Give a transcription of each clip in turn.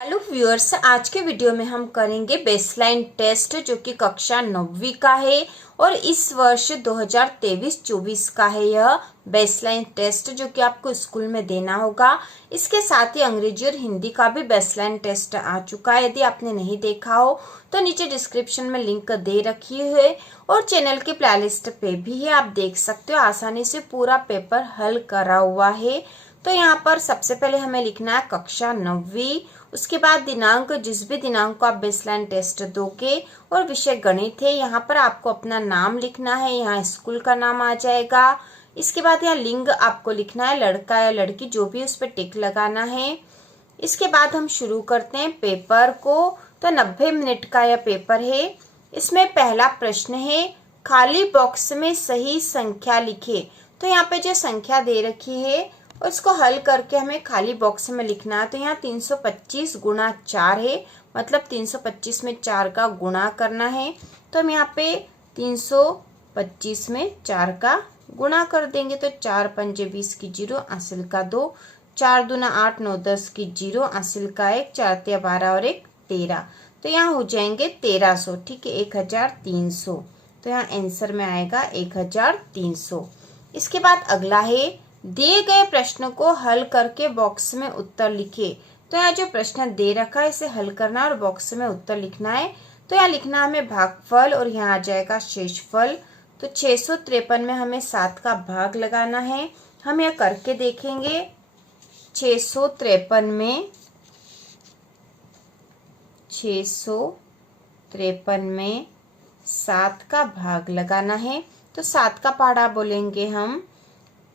Hello viewers, आज के video में हम करेंगे बेसलाइन टेस्ट जो कि कक्षा 9वीं का है और इस वर्ष 2023-24 का है। यह बेसलाइन टेस्ट जो कि आपको स्कूल में देना होगा। इसके साथ ही अंग्रेजी और हिंदी का भी बेसलाइन टेस्ट आ चुका है। यदि आपने नहीं देखा हो तो नीचे डिस्क्रिप्शन में लिंक दे रखी है और चैनल की प्लेलिस्ट पे भी है, आप देख सकते हो। आसानी से पूरा पेपर हल करा हुआ है। तो यहाँ पर सबसे पहले हमें लिखना है कक्षा 9वीं, उसके बाद दिनांक, जिस भी दिनांक को आप बेसलाइन टेस्ट दोगे, और विषय गणित है। यहाँ पर आपको अपना नाम लिखना है, यहाँ स्कूल का नाम आ जाएगा। इसके बाद यहाँ लिंग आपको लिखना है, लड़का या लड़की जो भी, उस पर टिक लगाना है। इसके बाद हम शुरू करते हैं पेपर को। तो 90 मिनट का यह पेपर है। इसमें पहला प्रश्न है, खाली बॉक्स में सही संख्या लिखे। तो यहाँ पे जो संख्या दे रखी है और इसको हल करके हमें खाली बॉक्स में लिखना है। तो यहाँ 325 गुणा 4 है, मतलब 325 में 4 का गुणा करना है। तो हम यहाँ पे 325 में 4 का गुणा कर देंगे। तो 4 पंजे 20 की 0, हासिल का 2, 4 दूना 8, 9 10 की 0, हासिल का 1, 4 तिया 12 और 1 13। तो यहाँ हो जाएंगे 1300, ठीक है, 1300। तो यहाँ आंसर में आएगा 1300। इसके बाद अगला है, दिए गए प्रश्न को हल करके बॉक्स में उत्तर लिखे। तो यहाँ जो प्रश्न दे रखा है इसे हल करना और बॉक्स में उत्तर लिखना है। तो यहाँ लिखना हमें भागफल और यहाँ आ जाएगा शेषफल। तो 653 में हमें 7 का भाग लगाना है। हम यह करके देखेंगे। 653 में 7 का भाग लगाना है। तो 7 का पहाड़ा बोलेंगे हम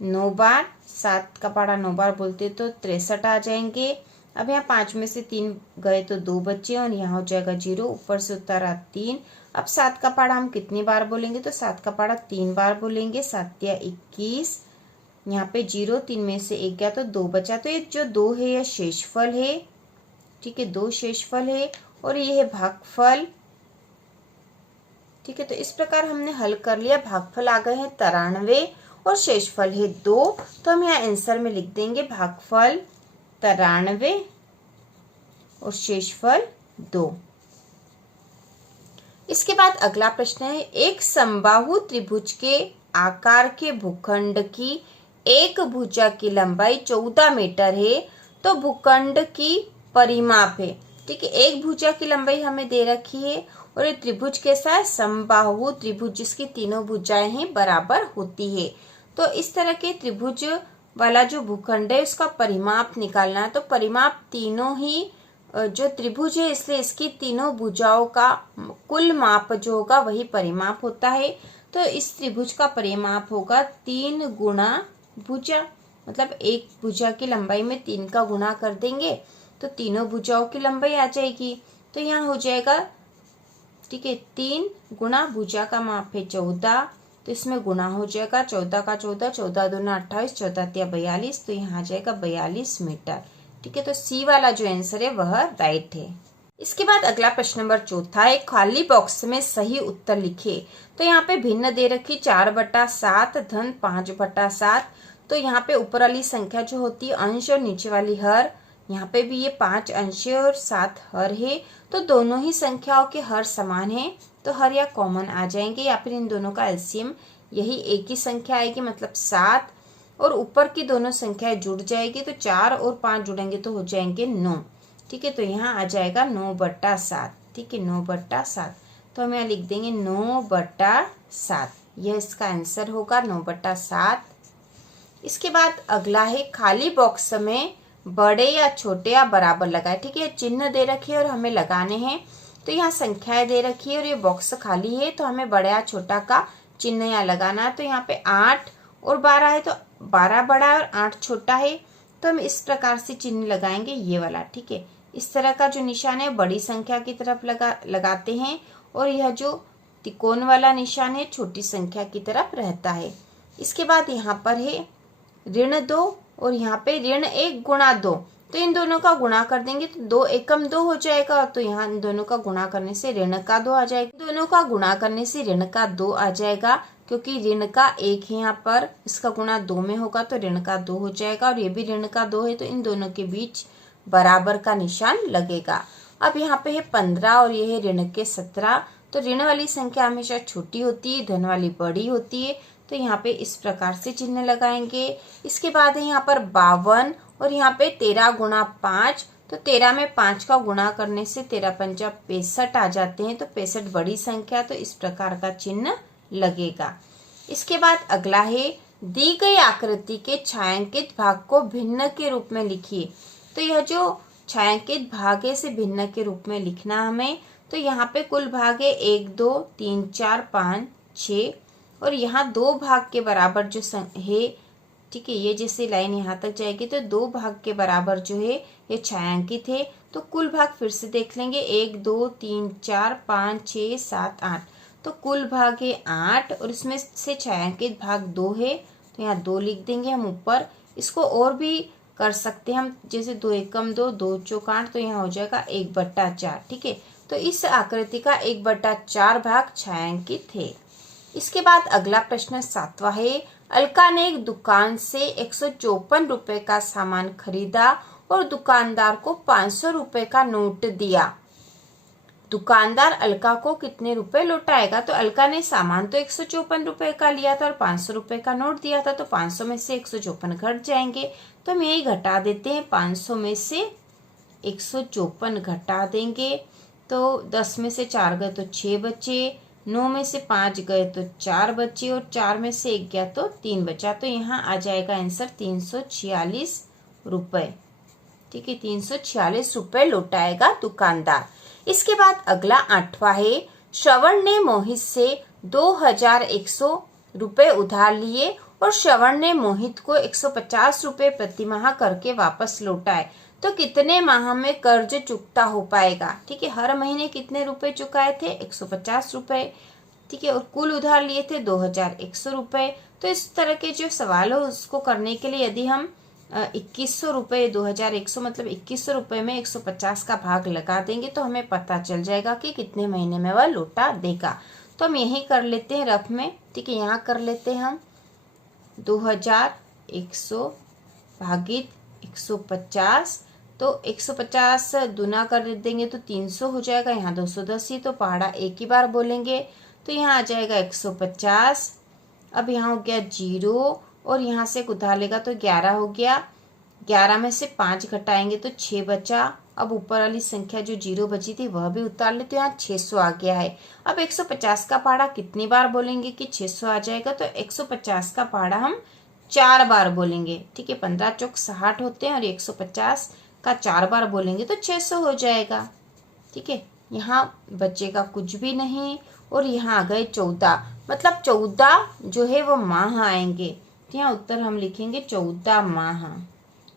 9 बार। 7 का पहाड़ा 9 बार बोलते तो 63 आ जाएंगे। अब यहाँ 5 में से 3 गए तो 2 बचे और यहाँ हो जाएगा 0, ऊपर से उतारा 3। अब 7 का पहाड़ा हम कितनी बार बोलेंगे? तो 7 का पहाड़ा 3 बार बोलेंगे। 7 या 21, यहाँ पे 0, 3 में से 1 गया तो 2 बचा। तो ये जो 2 है यह शेषफल है, ठीक है, 2 शेषफल है और ये है भागफल, ठीक है। तो इस प्रकार हमने हल कर लिया। भागफल आ गए हैं 93 और शेषफल है 2। तो हम यहाँ आंसर में लिख देंगे भागफल 93 और शेषफल 2। इसके बाद अगला प्रश्न है, एक समबाहु त्रिभुज के आकार के भूखंड की एक भुजा की लंबाई 14 मीटर है, तो भूखंड की परिमाप है, ठीक है। एक भुजा की लंबाई हमें दे रखी है और ये त्रिभुज कैसा है? समबाहु त्रिभुज, जिसकी तीनों भुजाएं हैं बराबर होती है। तो इस तरह के त्रिभुज वाला जो भूखंड है उसका परिमाप निकालना है। तो परिमाप तीनों ही जो त्रिभुज है, इसलिए इसकी तीनों भुजाओं का कुल माप जो होगा वही परिमाप होता है। तो इस त्रिभुज का परिमाप होगा 3 गुणा भुजा, मतलब एक भुजा की लंबाई में 3 का गुणा कर देंगे तो तीनों भुजाओं की लंबाई आ जाएगी। तो यहाँ हो जाएगा, ठीक है, 3 गुणा भुजा का माप है 14, तो इसमें गुणा हो जाएगा 14 का 14, 14 दूना 28, 14 तिया 42, तो यहाँ आ जाएगा 42 मीटर, ठीक है। तो सी वाला जो आंसर है वह राइट है। इसके बाद अगला प्रश्न नंबर चौथा है, खाली बॉक्स में सही उत्तर लिखे। तो यहाँ पे भिन्न दे रखी 4/7 धन 5/7। तो यहाँ पे ऊपर वाली संख्या जो होती है अंश और नीचे वाली हर, यहाँ पे भी ये 5 अंश और 7 हर है। तो दोनों ही संख्याओं के हर समान है, तो हर या कॉमन आ जाएंगे, या फिर इन दोनों का एलसीएम यही एक ही संख्या आएगी, मतलब 7, और ऊपर की दोनों संख्याएं जुड़ जाएगी। तो 4 और 5 जुड़ेंगे तो हो जाएंगे 9, ठीक है। तो यहाँ आ जाएगा 9/7, ठीक है, 9/7। तो हम यहाँ लिख देंगे 9/7, यह इसका आंसर होगा 9/7। इसके बाद अगला है, खाली बॉक्स में बड़े या छोटे या बराबर लगाए, ठीक है। चिन्ह दे रखे और हमें लगाने हैं। तो यहाँ संख्याएं दे रखी है और ये बॉक्स खाली है, तो हमें बड़ा या छोटा का चिन्ह यहाँ लगाना है। तो यहाँ पे 8 और 12 है, तो 12 बड़ा और 8 छोटा है। तो हम इस प्रकार से चिन्ह लगाएंगे, ये वाला, ठीक है। इस तरह का जो निशान है बड़ी संख्या की तरफ लगाते हैं और यह जो त्रिकोण वाला निशान है छोटी संख्या की तरफ रहता है। इसके बाद यहाँ पर है ऋण 2 और यहाँ पे ऋण 1 गुणा 2। तो इन दोनों का गुणा कर देंगे तो 2 एकम 2 हो जाएगा। तो यहाँ इन दोनों का गुणा करने से ऋण का 2 आ जाएगा। दोनों का गुणा करने से ऋण का 2 आ जाएगा, क्योंकि ऋण का 1 है यहाँ पर, इसका गुणा 2 में होगा तो ऋण का 2 हो जाएगा। और ये भी ऋण का 2 है, तो इन दोनों के बीच बराबर का निशान लगेगा। अब यहाँ पे है 15 और ये है ऋण के 17। तो ऋण वाली संख्या हमेशा छोटी होती है, धन वाली बड़ी होती है। तो यहाँ पे इस प्रकार से चिन्ह लगाएंगे। इसके बाद है यहाँ पर 52 और यहाँ पे 13 गुणा 5। तो 13 में 5 का गुणा करने से 13 पंजा 65 आ जाते हैं। तो 65 बड़ी संख्या, तो इस प्रकार का चिन्ह लगेगा। इसके बाद अगला है, दी गई आकृति के छायांकित भाग को भिन्न के रूप में लिखिए। तो यह जो छायांकित भाग है इसे भिन्न के रूप में लिखना हमें। तो यहाँ पे कुल भाग है 1 2 3 4 5 6 और यहाँ 2 भाग के बराबर जो है, ठीक है, ये जैसे लाइन यहाँ तक जाएगी तो 2 भाग के बराबर जो है ये छायांकित है। तो कुल भाग फिर से देख लेंगे, 1 2 3 4 5 6 7 8। तो कुल भाग है 8 और इसमें से छायांकित भाग 2 है। तो यहाँ 2 लिख देंगे हम ऊपर। इसको और भी कर सकते हैं हम, जैसे 2 एकम 2 2 चौक 8, तो यहाँ हो जाएगा 1/4। ठीक है, तो इस आकृति का 1/4 भाग छायांकित है। इसके बाद अगला प्रश्न 7वां है, अलका ने एक दुकान से 154 रुपए का सामान खरीदा और दुकानदार को 500 रुपए का नोट दिया। दुकानदार अलका को कितने रुपए लौटाएगा? तो अलका ने सामान तो 154 रुपए का लिया था और 500 रुपए का नोट दिया था। तो 500 में से 154 घट जाएंगे, तो हम यही घटा देते हैं। 500 में से 154 घटा देंगे तो 10 में से 4 गए तो 6 बचे, 9 में से 5 गए तो 4 बचे और 4 में से 1 गया तो 3 बचा। तो यहाँ आ जाएगा आंसर 346 रुपए। ठीक है, 346 रुपए लौटाएगा दुकानदार। इसके बाद अगला 8वां है, श्रवण ने मोहित से 2100 रुपए उधार लिए और श्रवण ने मोहित को 150 रुपए प्रति माह करके वापस लौटाए। तो कितने माह में कर्ज चुकता हो पाएगा? ठीक है, हर महीने कितने रुपए चुकाए थे? 150 रुपए। ठीक है, और कुल उधार लिए थे 2100 रुपए। तो इस तरह के जो सवाल हो उसको करने के लिए यदि हम 2100 रुपये, 2100 मतलब 2100 रुपये में 150 का भाग लगा देंगे तो हमें पता चल जाएगा कि कितने महीने में वह लौटा देगा। तो हम यही कर लेते हैं रफ में। ठीक है, यहाँ कर लेते हैं हम 2100 भागित 150। तो 150 दूना कर देंगे तो 300 हो जाएगा। यहाँ 210 ही, तो पहाड़ा एक ही बार बोलेंगे तो यहाँ आ जाएगा 150। अब यहाँ हो गया 0 और यहाँ से उधार लेगा तो 11 हो गया। 11 में से 5 घटाएंगे तो 6 बचा। अब ऊपर वाली संख्या जो 0 बची थी वह भी उतार ले तो यहाँ 600 आ गया है। अब 150 का पहाड़ा कितनी बार बोलेंगे कि 600 आ जाएगा? तो 150 का पहाड़ा हम 4 बार बोलेंगे। ठीक है, 15 चौक 60 होते हैं और 150 का 4 बार बोलेंगे तो 600 हो जाएगा। ठीक है, यहाँ बचेगा कुछ भी नहीं और यहाँ आ गए 14, मतलब 14 जो है वो माह आएंगे। तो यहाँ उत्तर हम लिखेंगे 14 माह।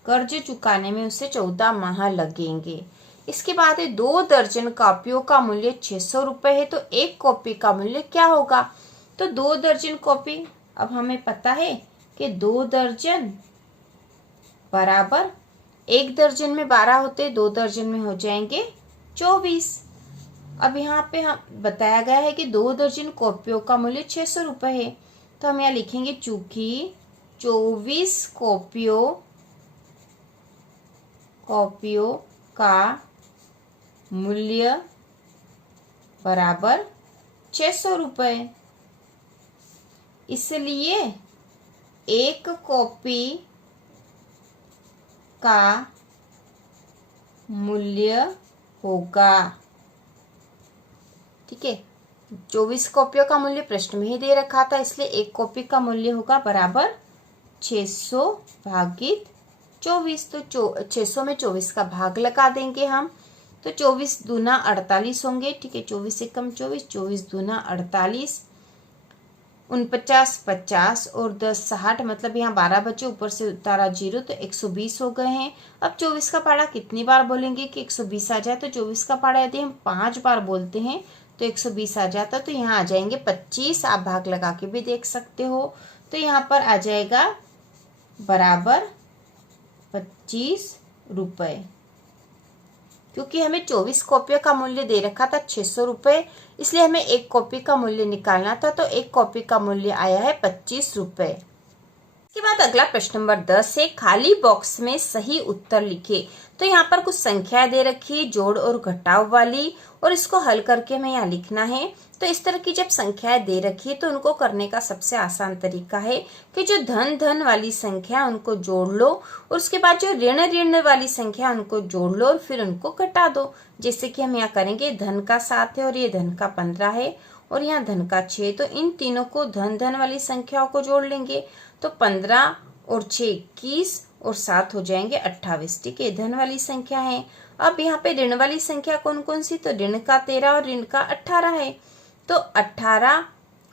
कर्ज चुकाने में उसे 14 माह लगेंगे। इसके बाद है 2 दर्जन कॉपियों का मूल्य 600 रुपए है, तो एक कॉपी का मूल्य क्या होगा? तो 2 दर्जन कॉपी, अब हमें पता है कि 2 दर्जन बराबर 1 दर्जन में 12 होते, 2 दर्जन में हो जाएंगे 24। अब यहाँ पे हम बताया गया है कि 2 दर्जन कॉपियों का मूल्य 600 रुपए है, तो हम यहाँ लिखेंगे चूंकि 24 कॉपियों का मूल्य बराबर 600 रुपए, इसलिए एक कॉपी का मूल्य होगा। ठीक है, 24 कॉपियों का मूल्य प्रश्न में ही दे रखा था, इसलिए एक कॉपी का मूल्य होगा बराबर 600 भागित 24। तो 600 में 24 का भाग लगा देंगे हम, तो 24 दूना 48 होंगे। ठीक है, 24 से कम 24, 24 दूना 48, 49 50 और 10 60, मतलब यहाँ 12 बचे, ऊपर से उतारा 0 तो 120 हो गए हैं। अब 24 का पहाड़ा कितनी बार बोलेंगे कि 120 आ जाए? तो 24 का पहाड़ा यदि हम 5 बार बोलते हैं तो 120 आ जाता, तो यहाँ आ जाएंगे 25। आप भाग लगा के भी देख सकते हो। तो यहाँ पर आ जाएगा बराबर 25 रुपए, क्योंकि हमें 24 कॉपियों का मूल्य दे रखा था 600 रुपए, इसलिए हमें एक कॉपी का मूल्य निकालना था। तो एक कॉपी का मूल्य आया है 25 रुपए। इसके बाद अगला प्रश्न नंबर 10 है, खाली बॉक्स में सही उत्तर लिखे। तो यहाँ पर कुछ संख्याएं दे रखी है जोड़ और घटाव वाली, और इसको हल करके हमें यहाँ लिखना है। तो इस तरह की जब संख्याएं दे रखी है तो उनको करने का सबसे आसान तरीका है कि जो धन धन वाली संख्या उनको जोड़ लो, और उसके बाद जो ऋण ऋण वाली संख्या उनको जोड़ लो और फिर उनको घटा दो। जैसे कि हम यहाँ करेंगे, धन का 7 है और ये धन का 15 है और यहाँ धन का 6, तो इन तीनों को धन धन वाली संख्याओं को जोड़ लेंगे। तो 15 और 6 21 और 7 हो जाएंगे 28। ठीक है, धन वाली संख्या है। अब यहाँ पे ऋण वाली संख्या कौन कौन सी, तो ऋण का 13 और ऋण का 18 है। तो 18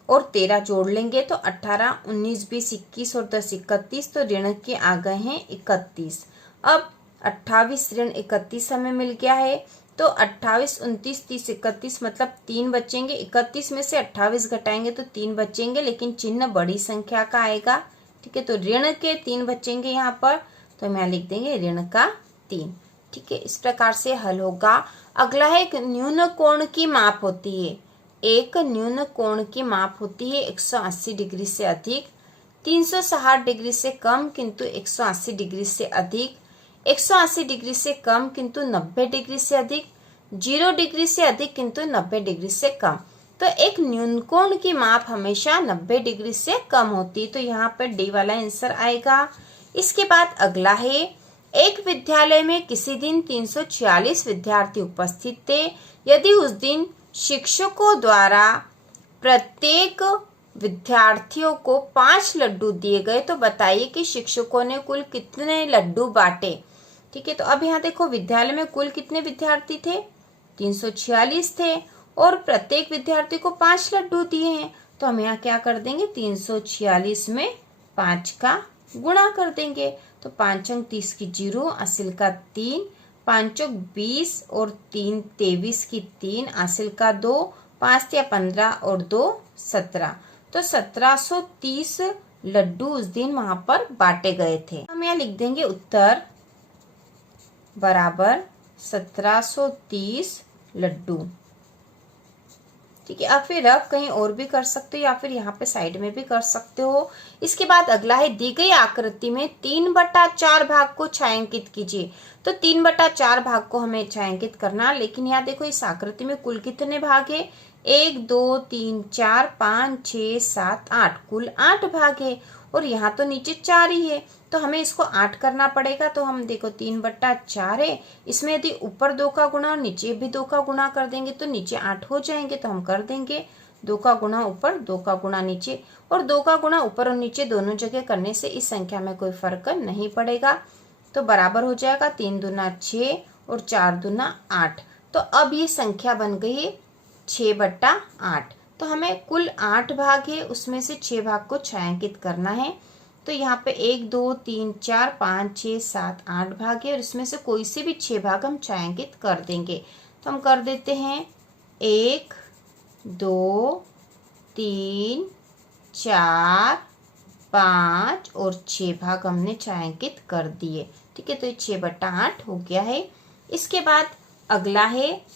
और 13 जोड़ लेंगे तो 18 19 20 21 और 10 31, तो ऋण के आ गए हैं 31। अब 28 ऋण 31 हमें मिल गया है। तो 28 29 30 31 मतलब 3 बचेंगे। 31 में से 28 घटाएंगे तो 3 बचेंगे, लेकिन चिन्ह बड़ी संख्या का आएगा। ठीक है, तो ऋण के 3 बचेंगे यहाँ पर, तो हम यहाँ लिख देंगे ऋण का 3। ठीक है, इस प्रकार से हल होगा। अगला है, एक न्यून कोण की माप होती है। एक न्यून कोण की माप होती है 180 डिग्री से अधिक, 360 डिग्री से कम किंतु 180 डिग्री से अधिक, 180 डिग्री से कम किंतु 90 डिग्री से अधिक, 0 डिग्री से अधिक किंतु 90 डिग्री से कम। तो एक न्यून कोण की माप हमेशा 90 डिग्री से कम होती है, तो यहाँ पर डी वाला आंसर आएगा। इसके बाद अगला है, एक विद्यालय में किसी दिन 346 विद्यार्थी उपस्थित थे। यदि उस दिन शिक्षकों द्वारा प्रत्येक विद्यार्थियों को 5 लड्डू दिए गए तो बताइए कि शिक्षकों ने कुल कितने लड्डू बांटे। ठीक है, तो अब यहाँ देखो, विद्यालय में कुल कितने विद्यार्थी थे, 346 थे, और प्रत्येक विद्यार्थी को 5 लड्डू दिए हैं। तो हम यहाँ क्या कर देंगे, 346 में 5 का गुणा कर देंगे। तो 5 अंक 30 की 0, असिल का 3, 5 अंक 20 और 3 23 की 3, असिल का 2, 5 या 15 और 2 17। तो 1730 लड्डू उस दिन वहां पर बांटे गए थे। हम यहाँ लिख देंगे उत्तर बराबर 1730 लड्डू। ठीक है, अब फिर आप कहीं और भी कर सकते हो या फिर यहाँ पे साइड में भी कर सकते हो। इसके बाद अगला है, दी गई आकृति में 3/4 भाग को छायांकित कीजिए। तो 3/4 भाग को हमें छायांकित करना, लेकिन यहाँ देखो इस आकृति में कुल कितने भाग है, 1 2 3 4 5 6 7 8, कुल 8 भाग है, और यहाँ तो नीचे 4 ही है, तो हमें इसको 8 करना पड़ेगा। तो हम देखो 3/4 है, इसमें यदि ऊपर 2 का गुणा और नीचे भी 2 का गुणा कर देंगे तो नीचे 8 हो जाएंगे। तो हम कर देंगे 2 का गुणा ऊपर 2 का गुणा नीचे, और 2 का गुणा ऊपर और नीचे दोनों जगह करने से इस संख्या में कोई फर्क नहीं पड़ेगा। तो बराबर हो जाएगा 3 दूना 6 और 4 दूना 8। तो अब ये संख्या बन गई है 6/8। तो हमें कुल 8 भाग है, उसमें से 6 भाग को छायांकित करना है। तो यहाँ पे 1 2 3 4 5 6 7 8 भाग है, और इसमें से कोई से भी 6 भाग हम छायांकित कर देंगे। तो हम कर देते हैं 1 2 3 4 5 और 6 भाग हमने छायांकित कर दिए। ठीक है, तो ये 6/8 हो गया है। इसके बाद अगला है,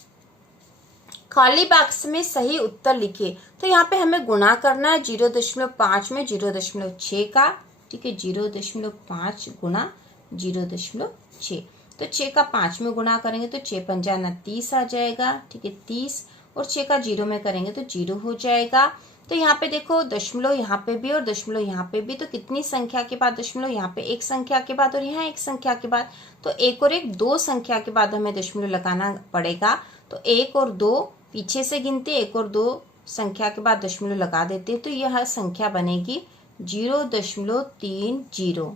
खाली बॉक्स में सही उत्तर लिखे। तो यहाँ पे हमें गुणा करना है 0.5 में 0.6 का। ठीक है, 0.5 गुणा 0.6, तो 6 का 5 में गुणा करेंगे तो 6 पंजा 30 आ जाएगा। ठीक है, 30, और 6 का 0 में करेंगे तो 0 हो जाएगा। तो यहाँ पे देखो दशमलव यहाँ पे भी और दशमलव यहाँ पे भी, तो कितनी संख्या के बाद दशमलव, यहाँ पे एक संख्या के बाद और यहाँ एक संख्या के बाद, तो एक और एक 2 संख्या के बाद हमें दशमलव लगाना पड़ेगा। तो 1 और 2 पीछे से गिनते, 1 और 2 संख्या के बाद दशमलव लगा देते हैं, तो यह संख्या बनेगी 0.30।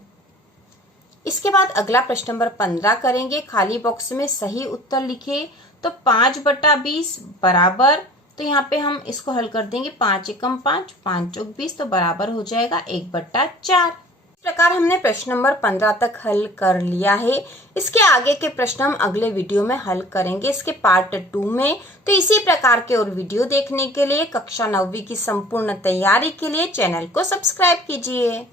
इसके बाद अगला प्रश्न नंबर 15 करेंगे, खाली बॉक्स में सही उत्तर लिखे। तो 5/20 बराबर, तो यहाँ पे हम इसको हल कर देंगे, 5 एकम 5 5 चौक 20, तो बराबर हो जाएगा 1/4। इस प्रकार हमने प्रश्न नंबर 15 तक हल कर लिया है। इसके आगे के प्रश्न हम अगले वीडियो में हल करेंगे, इसके पार्ट 2 में। तो इसी प्रकार के और वीडियो देखने के लिए, कक्षा 9वीं की संपूर्ण तैयारी के लिए चैनल को सब्सक्राइब कीजिए।